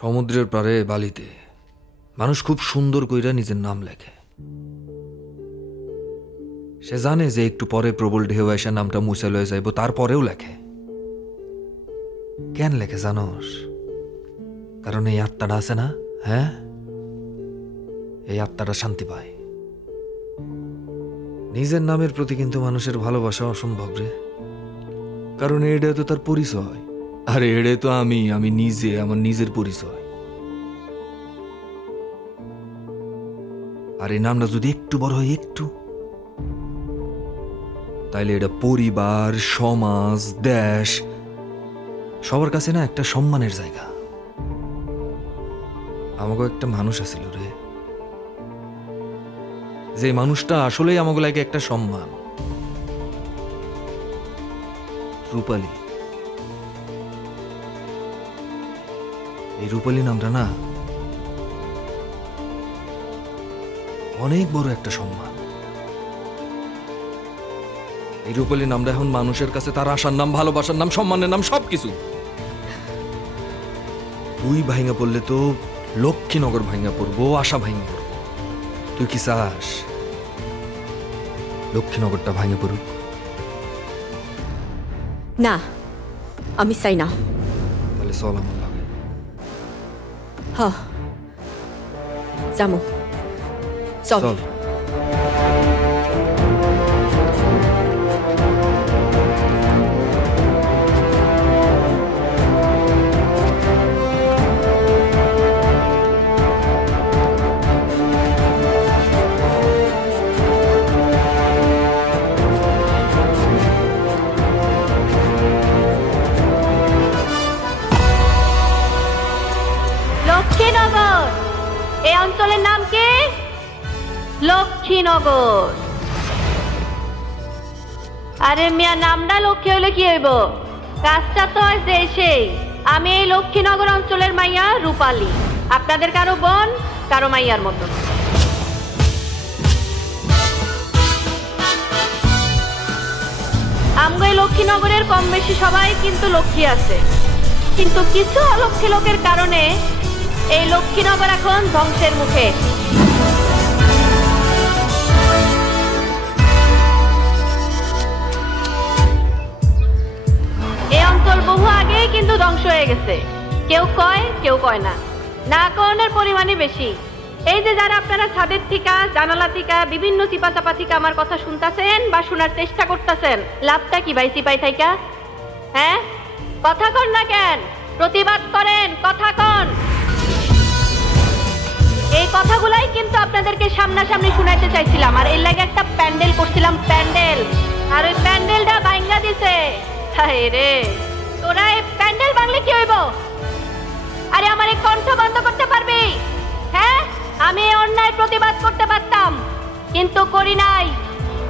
সমুদ্রের পাড়ে বালিতে মানুষ খুব সুন্দর কইরা নিজের নাম লেখে। সে জানে যে একটু পরে প্রবল ঢেউ এসে নামটা মুছে লয়ে যাইব, তারপরেও লেখে। কেন লেখে জানোস? কারণ এই আত্মাটা আছে না, হ্যাঁ, এই আত্মাটা শান্তি পায়। নিজের নামের প্রতি কিন্তু মানুষের ভালোবাসা অসম্ভব রে, কারণ এটা তো তার পরিচয়। আর এটা তো আমি নিজে, আমার নিজের পরিচয়। আর এই নামটা যদি একটু বড় হয়, একটু, তাইলে এটা পরিবার, সমাজ, দেশ সবার কাছে না একটা সম্মানের জায়গা। আমাকে একটা মানুষ আছিল রে, যে মানুষটা আসলেই আমাকে লাগে একটা সম্মান। রূপালী। এই রূপালী নামটা না অনেক বড় একটা সম্মান। এই রূপালী নামটা এখন মানুষের কাছে তার আশার নাম, ভালোবাসার নাম, সম্মানের নাম, সবকিছু। তুই ভাঙা পড়লে তো লক্ষ্মীনগর ভাঙা পড়বো, আশা ভাঙা পড়বো। তুই কি চাস লক্ষ্মীনগরটা ভাঙে পড়ুক? না, আমি চাই না। তাহলে চল আমার লাগে। যামু, চল। লক্ষ্মীনগর, এই অঞ্চলের নাম কি? লক্ষ্মীনগর। আরে মিয়া, নামটা লক্ষ্মী হইলে কি হইব? কাজটা তো হয়েছে সেই। আমি এই লক্ষ্মীনগর অঞ্চলের মাইয়া রূপালী, আপনাদের কারো বোন, কারো মাইয়ার মতো। আমগো এই লক্ষ্মীনগরের কম বেশি সবাই কিন্তু লক্ষ্মী আছে, কিন্তু কিছু অলক্ষ্মী লোকের কারণে এই লক্ষ্মীনগর এখন ধ্বংসের মুখে। এই অঞ্চল বহু আগেই কিন্তু ধ্বংস হয়ে গেছে। কেউ কয়, কেউ কয় না। না কওনের পরিমাণে বেশি। এই যে যারা আপনারা ছাদের থিকা, জানালা থিকা, বিভিন্ন চিপাচাপা থিকা আমার কথা শুনতেছেন বা শোনার চেষ্টা করতেছেন, লাভটা কি ভাই চিপাই থাইকা? হ্যাঁ, কথা কন না কেন? প্রতিবাদ করেন, কথা কন। এই কথাগুলাই কিন্তু আপনাদেরকে সামনাসামনি শুনাইতে চাইছিলাম, আর এর লাগে একটা প্যান্ডেল করছিলাম, প্যান্ডেল। আর ওই প্যান্ডেলটা ভাঙা দিছে। হায় রে, তোরা এই প্যান্ডেল ভাঙলে কি হইব? আরে আমার এই কণ্ঠ বন্ধ করতে পারবি? হ্যাঁ, আমি এই অন্যায় প্রতিবাদ করতে পারতাম, কিন্তু করি নাই।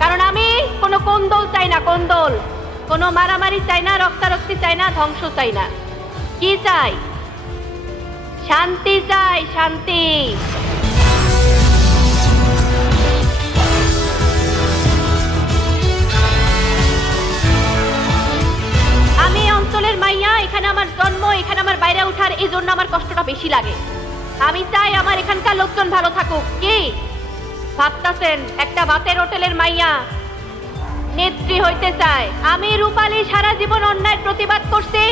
কারণ আমি কোনো কোন্দল চাই না, কোন্দল। কোনো মারামারি চাই না, রক্তারক্তি চাই না, ধ্বংস চাই না। কি চাই? শান্তি চাই, শান্তি। আমি এই অঞ্চলের মাইয়া, এখানে আমার জন্ম, এখানে আমার বাইরে ওঠার, এই জন্য আমার কষ্টটা বেশি লাগে। আমি চাই আমার এখানকার লোকজন ভালো থাকুক। কি ভাবতাছেন একটা ভাতের হোটেলের মাইয়া নেত্রী হইতে চায়? আমি রূপালী সারা জীবন অন্যায় প্রতিবাদ করছি,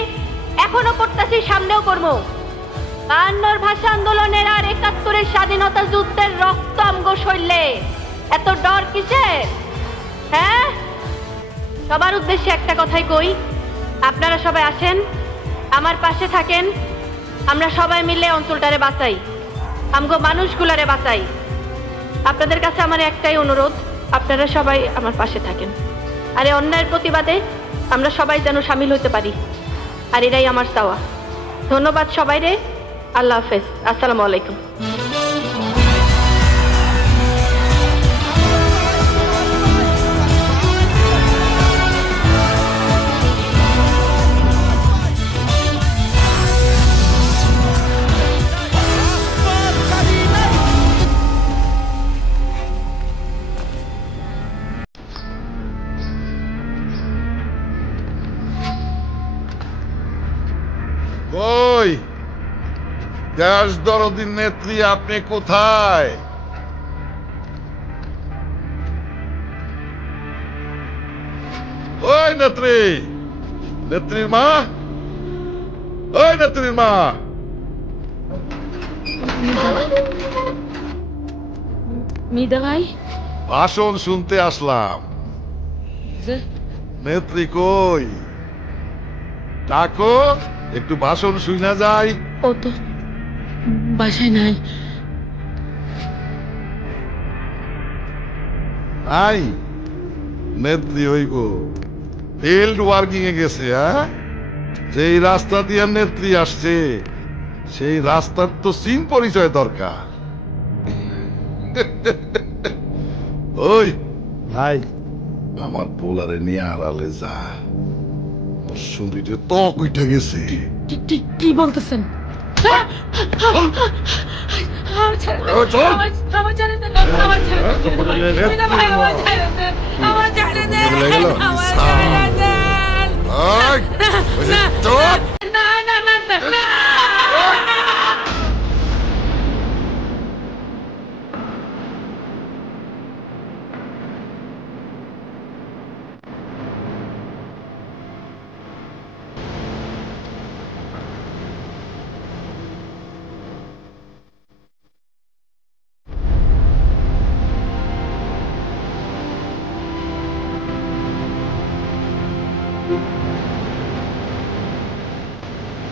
এখনো করতেছি, সামনেও করবো। 52 ভাষা আন্দোলনের আর 71 স্বাধীনতা যুদ্ধের রক্ত আমগো শরীরে, এত ডর কিসের? হ্যাঁ, সবার উদ্দেশ্যে একটা কথাই কই, আপনারা সবাই আসেন, আমার পাশে থাকেন, আমরা সবাই মিলে অঞ্চলটারে বাঁচাই, আমগো মানুষগুলারে বাঁচাই। আপনাদের কাছে আমার একটাই অনুরোধ, আপনারা সবাই আমার পাশে থাকেন। আর এই অন্যায়ের প্রতিবাদে আমরা সবাই যেন সামিল হতে পারি, আর এটাই আমার চাওয়া। ধন্যবাদ সবাই রে। আল্লাহ হাফেজ, আসসালামু আলাইকুম। কই দেশ দরদিন নেত্রী, আপনি কোথায়? ওই নেত্রী, নেত্রীর মা, ওই নেত্রীর মা। মিদা ভাই, ভাষণ শুনতে আসলাম। নেত্রী কই? ডাকো, একটু ভাষণ শুনা যায়। ও তো বাসায় নাই। নাই? নেত্রী হইব ফিল্ড ওয়ার্কিং এ গেছে। যেই রাস্তা দিয়ে নেত্রী আসছে সেই রাস্তার তো সিন পরিচয় দরকার। ওই ভাই, আমার পোলারে নিয়ে আড়ালে যা, শরীরে ত্বক উঠে গেছে। কি বলতেছেন? আমার ছেড়ে দেন, আমার ছেড়ে দেন, আমার ছেড়ে দেন। মিদা ভাই, আমার ছেড়ে দেন, আমার ছেড়ে দেন, আমার ছেড়ে দেন। না না না না।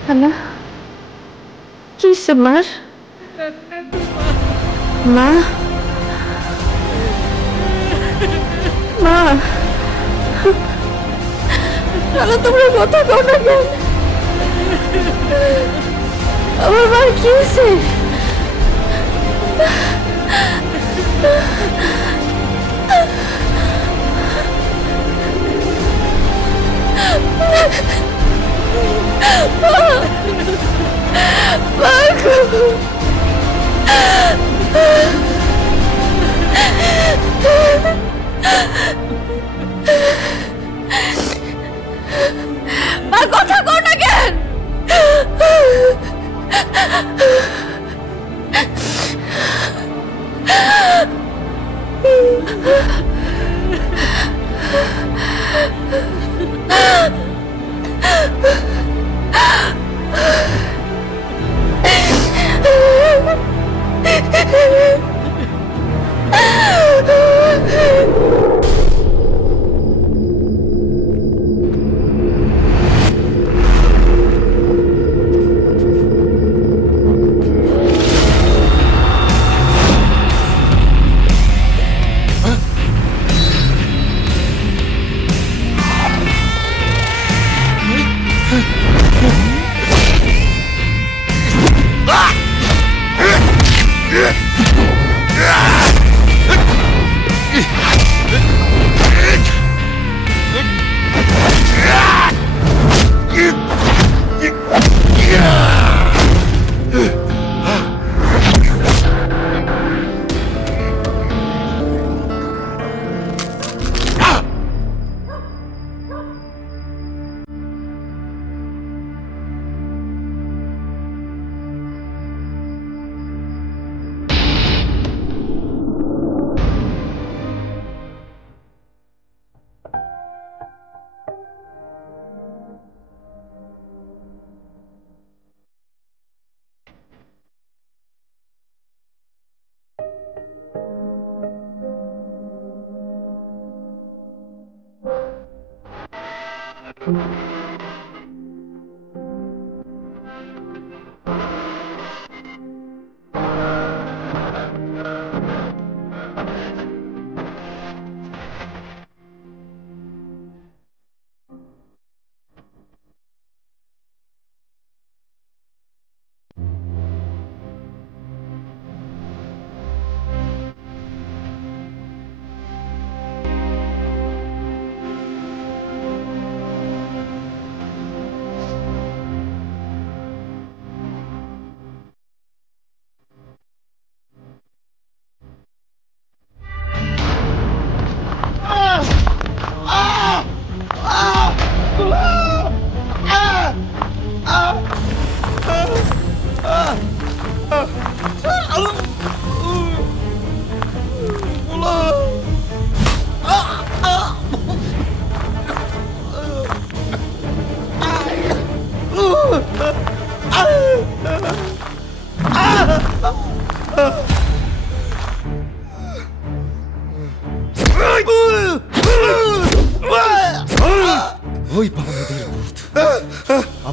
হ্যালো, কি তোমার মা? মা, হ্যালো, তোমরা কথা কও না কেন? আমার মার কি হয়েছে? মা, কথা কও না কেন?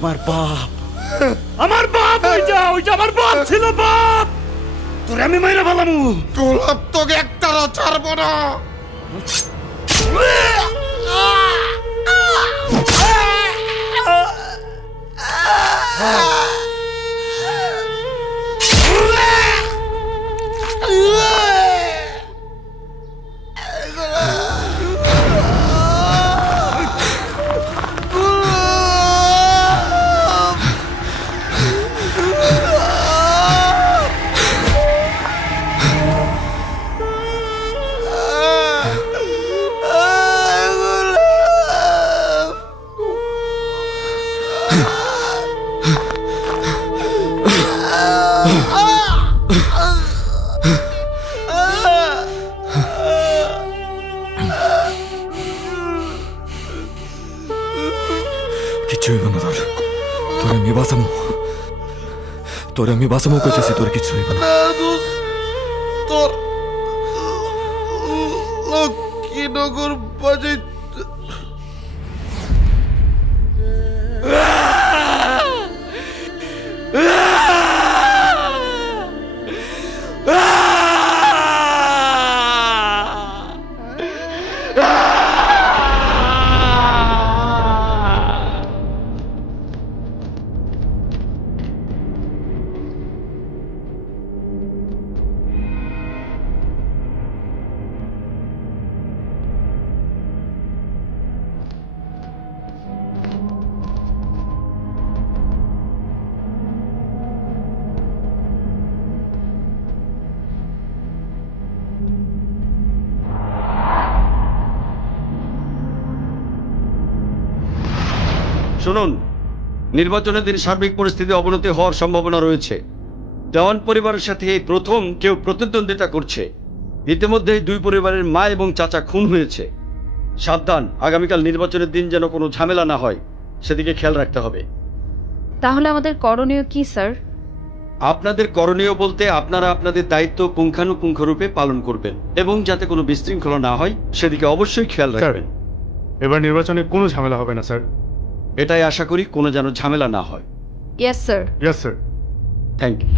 আমার বাপ ওইটা আমার বাপ ছিল বাপ। তোরে আমি মাইরা ফেলামু। গোলাপ তোকে একটারও ছাড়বো না। কিচ্ছু হইব না তোর, তোর আমি বাঁচামো, তোর আমি বাঁচামো কইতেছি, তোর কিচ্ছু হইব না। তোর লক্ষ্মীনগর বাজে শুনুন, নির্বাচনের দিন সার্বিক পরিস্থিতি অবনতি হওয়ার সম্ভাবনা রয়েছে। দেওয়ান পরিবারের সাথে এই প্রথম কেউ প্রতিদ্বন্দ্বিতা করছে। ইতিমধ্যে দুই পরিবারের মা এবং চাচা খুন হয়েছে। সাবধান, আগামীকাল নির্বাচনের দিন যেন কোনো ঝামেলা না হয়, সেদিকে খেয়াল রাখতে হবে। তাহলে আমাদের করণীয় কি স্যার? আপনাদের করণীয় বলতে আপনারা আপনাদের দায়িত্ব পুঙ্খানুপুঙ্খরূপে পালন করবেন এবং যাতে কোনো বিশৃঙ্খলা না হয় সেদিকে অবশ্যই খেয়াল রাখবেন। এবার নির্বাচনে কোনো ঝামেলা হবে না স্যার। এটাই আশা করি, কোনো যেন ঝামেলা না হয়। Yes sir. Yes sir. Thank you.